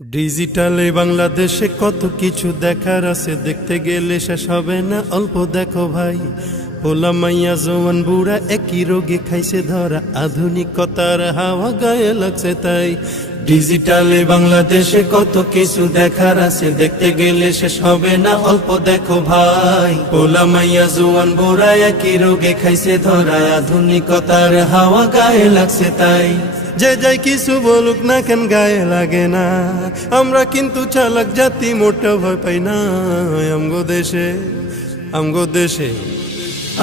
ডিজিটালে বাংলাদেশে কত কিছু দেখার আছে, দেখতে গেলে শেষ হবে না। অল্প দেখো ভাই, পোলা মাইয়া জওয়ান বুড়া একই রোগে খাইছে ধরা, আধুনিকতার হাওয়া গায়ে লাগছে তাই। ডিজিটালে বাংলাদেশে কত কিছু দেখার আছে, দেখতে গেলে শেষ হবে না। অল্প দেখো ভাই, পোলা মাইয়া জওয়ান বুড়া একই রোগে খাইছে ধরা, আধুনিকতার হাওয়া গায়ে লাগছে তাই। যে যাই কিছু বলুক না কেন গায়ে লাগে না, আমরা কিন্তু চালাক জাতি, মোটা ভয় পাই না। আমগো দেশে আমগো দেশে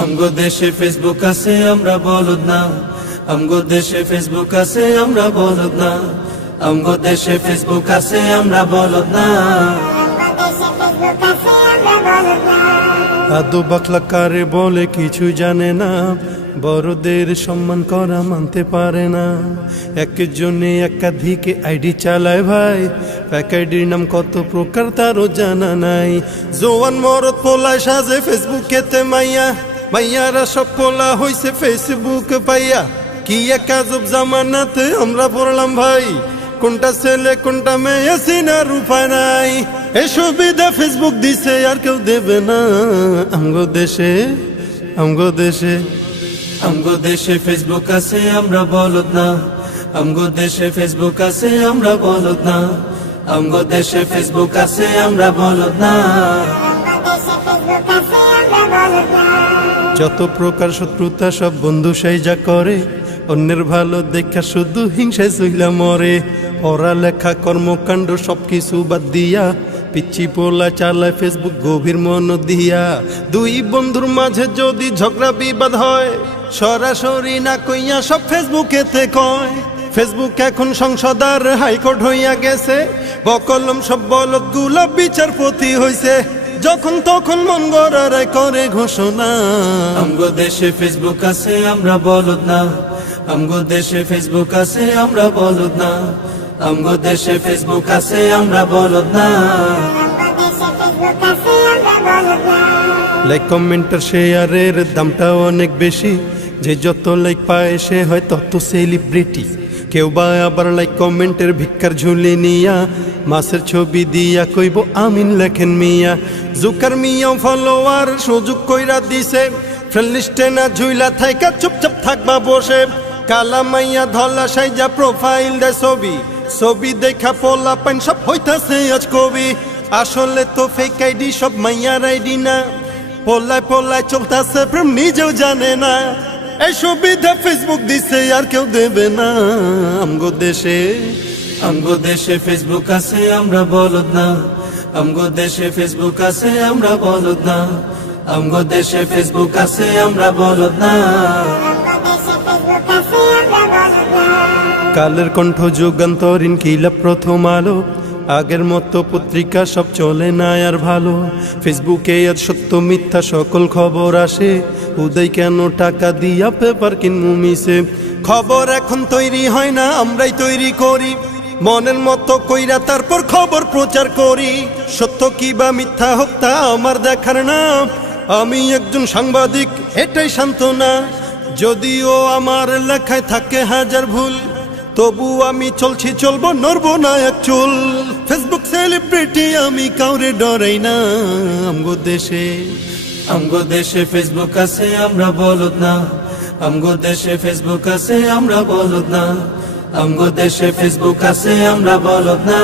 আমগো দেশে ফেসবুক আছে, আমরা বলদ না। আমগো দেশে ফেসবুক আছে, আমরা বলদ না। আমগো দেশে ফেসবুক আছে, আমরা বলদ না। আদো বাকলা কারে বলে কিছু জানে না, বড়দের সম্মান করা মানতে পারে না। একজনে একাধিক আইডি চালায় ভাই, এক আইডির নাম কত প্রকার তারও জানা নাই। জোয়ান মরদ পোলায় সাজে ফেসবুকেতে মাইয়া, মাইয়ারা সব পোলা হইছে ফেসবুক পাইয়া। কি এক আজব জামানাতে আমরা পড়লাম ভাই, কোনটা ছেলে কোনটা মেয়ে চিনার উপায় নাই। এই সুবিধা ফেসবুক দিছে আর কেউ দেবে না। আমগো দেশে আমগো দেশে আমগো দেশে ফেসবুক আছে, আমরা বলদ না। আমগো দেশে ফেসবুক আছে, আমরা বলদ না। আমগো দেশে ফেসবুক আছে, আমরা বলদ না। যত প্রকার শত্রুতা সব বন্ধু সাইজা করে, অন্যের ভালো দেখা শুধু হিংসায় চইলা মরে। পড়ালেখা কর্মকাণ্ড সবকিছু বাদ দিয়া, পিচ্ছি পোলা চালায় ফেসবুক গভীর মন দিয়া। দুই বন্ধুর মাঝে যদি ঝগড়া বিবাদ হয়, সরাসরি না কইয়া সব ফেসবুকেতে কয়। ফেসবুক এখন সংসদ আর হাইকোর্ট হইয়া গেছে, বকলম সব বলদ গুলা বিচারপতি হইছে। যখন তখন মন গড়ায় করে ঘোষণা। আমগো দেশে ফেসবুক আছে, আমরা বলদ না। আমগো দেশে ফেসবুক আছে, আমরা বলদ না। আমগো দেশে ফেসবুক আছে, আমরা বলদ না। লাইক কমেন্টার শেয়ারের দামটা অনেক বেশি, যে যত লাইক পায় সে হয় তত সেলিব্রিটি। কেউ বা আবার লাইক কমেন্টের ভিক্ষার ঝুলি নিয়া, মাছের ছবি দিয়া কইব আমিন লেখেন মিয়া। জুকার মিয়াও ফলোয়ার সুযোগ কইরা দিছে, ফ্রেন্ড লিস্টে না ঝুইলা থাইকা চুপচাপ থাকবা বসে। কালা মাইয়া ধলা সাইজা প্রোফাইল দেয় ছবি, ছবি দেখা পোলা পাইন সব হইতাছে আজ কবি। আসলে তো ফেক আইডি সব মাইয়ার আইডি না, পোলায় পোলায় চলতাছে প্রেম নিজেও জানে না। এই সুবিধা ফেসবুক দিছে আর কেউ দেবে না। আমগো দেশে ফেসবুক আছে, আমরা বলদ না। আমগো দেশে ফেসবুক আছে, আমরা বলদ না। আমগো দেশে ফেসবুক আছে, আমরা বলদ না। কালের কণ্ঠ যুগান্তরীণ কিলা প্রথম আলো, আগের মতো পত্রিকা সব চলে না আর ভালো। ফেসবুকে আজ সত্য মিথ্যা সকল খবর আসে, উদয় কেন টাকা দিয়া পেপার কিনমু মিশে। খবর এখন তৈরি হয় না, আমরাই তৈরি করি মনের মতো কইরা, তারপর খবর প্রচার করি। সত্য কি বা মিথ্যা হোক তা আমার দেখার না, আমি একজন সাংবাদিক এটাই সান্ত্বনা। যদিও আমার লেখায় থাকে হাজার ভুল, তবু আমি চলছি চলবো, নড়বো না এক চুল। ফেসবুক সেলিব্রিটি আমি কাউরে ডরাই না। আমগো দেশে ফেসবুক আছে, আমরা বলদ না। আমগো দেশে ফেসবুক আছে, আমরা বলদ না। আমগো দেশে ফেসবুক আছে, আমরা বলদ না।